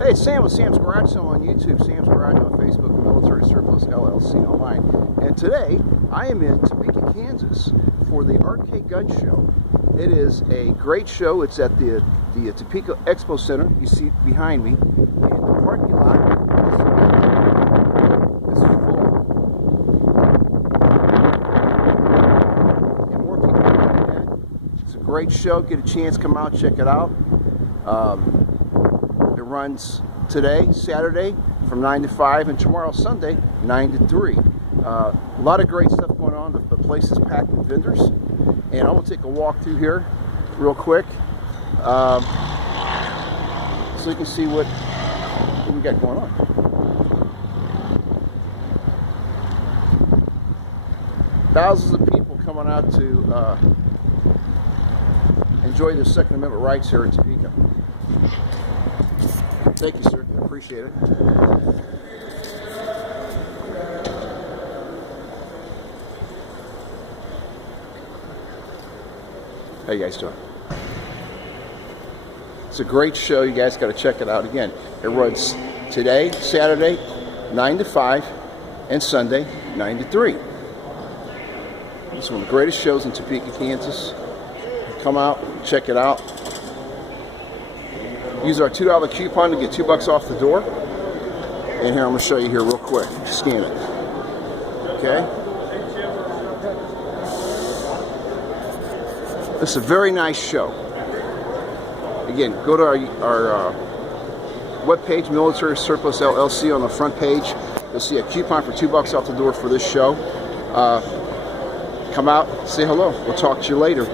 Hey, it's Sam with Sam's Garage Sale on YouTube, Sam's Garage on Facebook, Military Surplus LLC online. And today, I am in Topeka, Kansas for the Arcade Gun Show. It is a great show. It's at the Topeka Expo Center. You see behind me. And the parking lot is full. And more people are coming in. It's a great show. Get a chance, come out, check it out. It runs today, Saturday, from 9 to 5, and tomorrow, Sunday, 9 to 3. A lot of great stuff going on. The place is packed with vendors. And I'm going to take a walk through here real quick so you can see what we got going on. Thousands of people coming out to enjoy their Second Amendment rights here in Topeka. Thank you, sir. I appreciate it. How you guys doing? It's a great show. You guys got to check it out. Again, it runs today, Saturday, 9 to 5, and Sunday, 9 to 3. It's one of the greatest shows in Topeka, Kansas. Come out, check it out. Use our $2 coupon to get $2 off the door. And here, I'm going to show you here real quick. Scan it. Okay? This is a very nice show. Again, go to our webpage, Military Surplus LLC. On the front page, you'll see a coupon for $2 off the door for this show. Come out, say hello. We'll talk to you later.